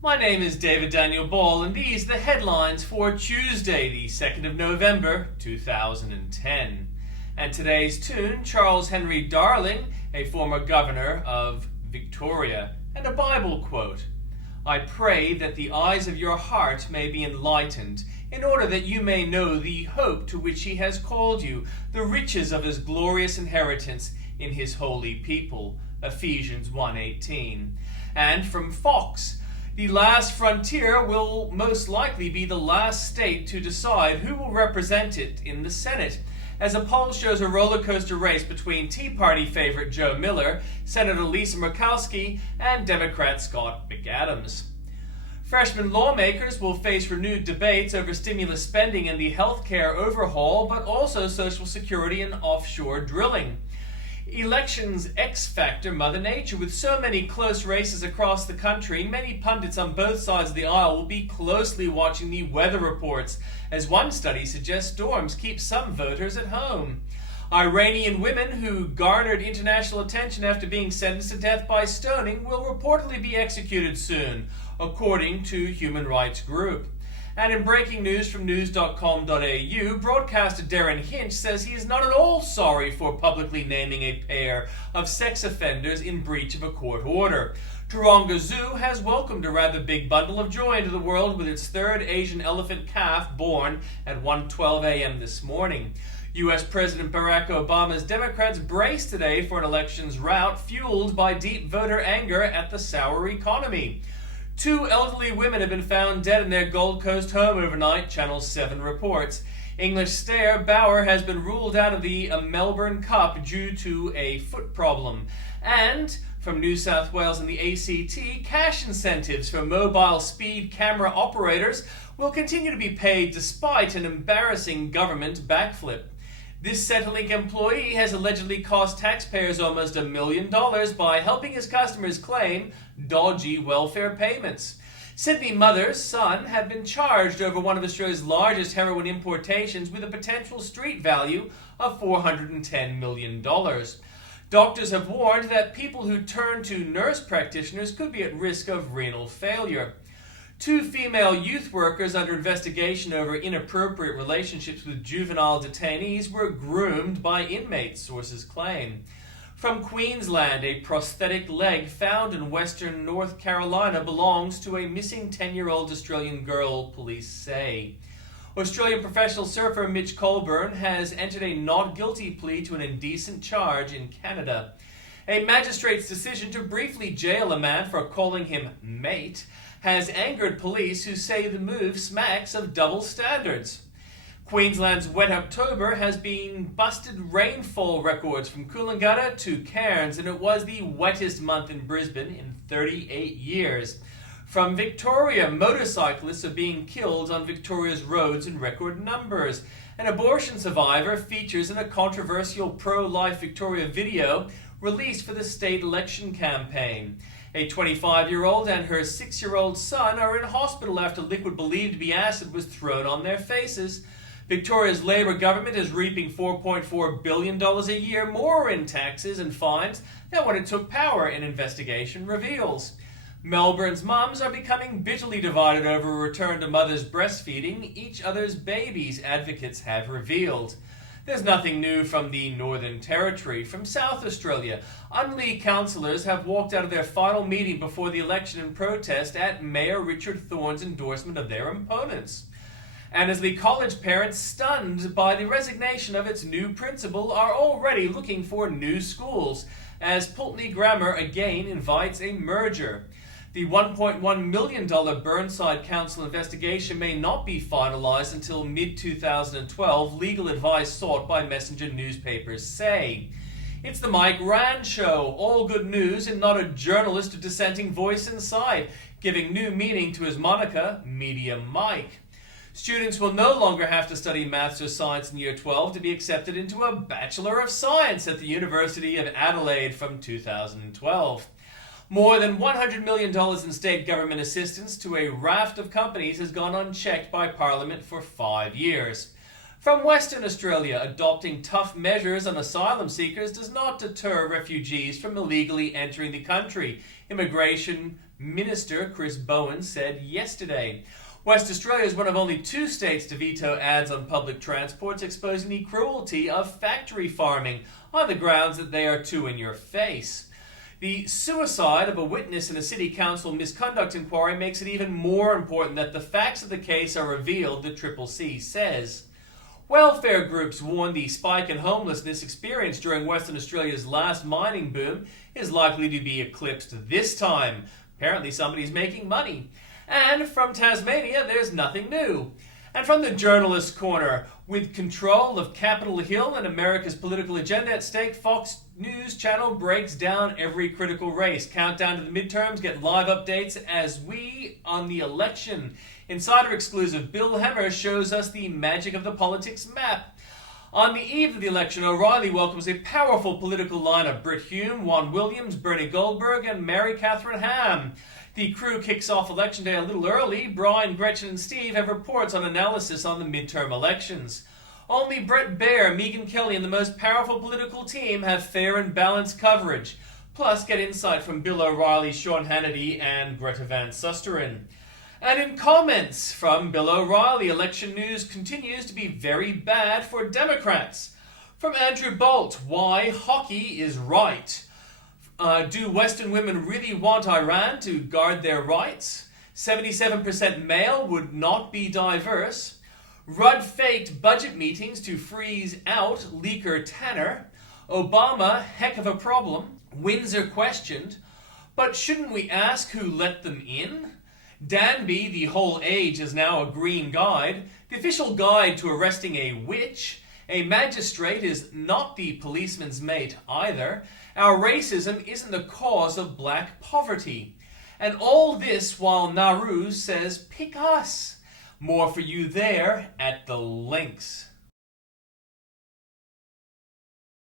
My name is David Daniel Ball, and these are the headlines for Tuesday, the 2nd of November, 2010. And today's tune, Charles Henry Darling, a former governor of Victoria, and a Bible quote. I pray that the eyes of your heart may be enlightened, in order that you may know the hope to which he has called you, the riches of his glorious inheritance in his holy people. Ephesians 1:18. And from Fox, the last frontier will most likely be the last state to decide who will represent it in the Senate, as a poll shows a roller coaster race between Tea Party favorite Joe Miller, Senator Lisa Murkowski, and Democrat Scott McAdams. Freshman lawmakers will face renewed debates over stimulus spending and the healthcare overhaul, but also Social Security and offshore drilling. Elections X factor Mother Nature. With so many close races across the country, many pundits on both sides of the aisle will be closely watching the weather reports, as one study suggests storms keep some voters at home. Iranian women who garnered international attention after being sentenced to death by stoning will reportedly be executed soon, according to Human Rights Group. And in breaking news from news.com.au, broadcaster Darren Hinch says he is not at all sorry for publicly naming a pair of sex offenders in breach of a court order. Taronga Zoo has welcomed a rather big bundle of joy into the world with its third Asian elephant calf born at 1:12 a.m. this morning. U.S. President Barack Obama's Democrats brace today for an elections rout fueled by deep voter anger at the sour economy. 2 elderly women have been found dead in their Gold Coast home overnight, Channel 7 reports. English stayer Bauer has been ruled out of the Melbourne Cup due to a foot problem. And from New South Wales and the ACT, cash incentives for mobile speed camera operators will continue to be paid despite an embarrassing government backflip. This Centrelink employee has allegedly cost taxpayers almost $1 million by helping his customers claim dodgy welfare payments. Sydney mother's son had been charged over one of Australia's largest heroin importations with a potential street value of $410 million. Doctors have warned that people who turn to nurse practitioners could be at risk of renal failure. 2 female youth workers under investigation over inappropriate relationships with juvenile detainees were groomed by inmates, sources claim. From Queensland, a prosthetic leg found in western North Carolina belongs to a missing 10-year-old Australian girl, police say. Australian professional surfer Mitch Colburn has entered a not guilty plea to an indecent charge in Canada. A magistrate's decision to briefly jail a man for calling him mate has angered police who say the move smacks of double standards. Queensland's wet October has been busted rainfall records from Coolangatta to Cairns, and it was the wettest month in Brisbane in 38 years. From Victoria, motorcyclists are being killed on Victoria's roads in record numbers. An abortion survivor features in a controversial pro-life Victoria video released for the state election campaign. A 25-year-old and her 6-year-old son are in hospital after liquid believed to be acid was thrown on their faces. Victoria's Labor government is reaping $4.4 billion a year more in taxes and fines than when it took power, an investigation reveals. Melbourne's mums are becoming bitterly divided over a return to mothers breastfeeding each other's babies, advocates have revealed. There's nothing new from the Northern Territory. From South Australia, Unley councillors have walked out of their final meeting before the election in protest at Mayor Richard Thorne's endorsement of their opponents. Annesley College parents, stunned by the resignation of its new principal, are already looking for new schools, as Pulteney Grammar again invites a merger. The $1.1 million Burnside Council investigation may not be finalized until mid-2012, legal advice sought by messenger newspapers say. It's the Mike Rand Show, all good news and not a journalist or dissenting voice inside, giving new meaning to his moniker, Media Mike. Students will no longer have to study maths or science in Year 12 to be accepted into a Bachelor of Science at the University of Adelaide from 2012. More than $100 million in state government assistance to a raft of companies has gone unchecked by Parliament for 5 years. From Western Australia, adopting tough measures on asylum seekers does not deter refugees from illegally entering the country. Immigration Minister Chris Bowen said yesterday. West Australia is one of only 2 states to veto ads on public transports exposing the cruelty of factory farming on the grounds that they are too in your face. The suicide of a witness in a city council misconduct inquiry makes it even more important that the facts of the case are revealed, the CCC says. Welfare groups warn the spike in homelessness experienced during Western Australia's last mining boom is likely to be eclipsed this time. Apparently somebody's making money. And from Tasmania, there's nothing new. And from the Journalist Corner, with control of Capitol Hill and America's political agenda at stake, Fox News Channel breaks down every critical race. Countdown to the midterms, get live updates as we on the election. Insider exclusive, Bill Hemmer shows us the magic of the politics map. On the eve of the election, O'Reilly welcomes a powerful political lineup. Britt Hume, Juan Williams, Bernie Goldberg, and Mary Catherine Ham. The crew kicks off Election Day a little early. Brian, Gretchen, and Steve have reports on analysis on the midterm elections. Only Brett Baer, Megan Kelly, and the most powerful political team have fair and balanced coverage. Plus, get insight from Bill O'Reilly, Sean Hannity, and Greta Van Susteren. And in comments from Bill O'Reilly, election news continues to be very bad for Democrats. From Andrew Bolt, why hockey is right. Do Western women really want Iran to guard their rights? 77% male would not be diverse. Rudd faked budget meetings to freeze out leaker Tanner. Obama, heck of a problem. Windsor questioned. But shouldn't we ask who let them in? Danby, the whole age is now a green guide. The official guide to arresting a witch. A magistrate is not the policeman's mate either. Our racism isn't the cause of black poverty. And all this while Nauru says, pick us. More for you there at the links.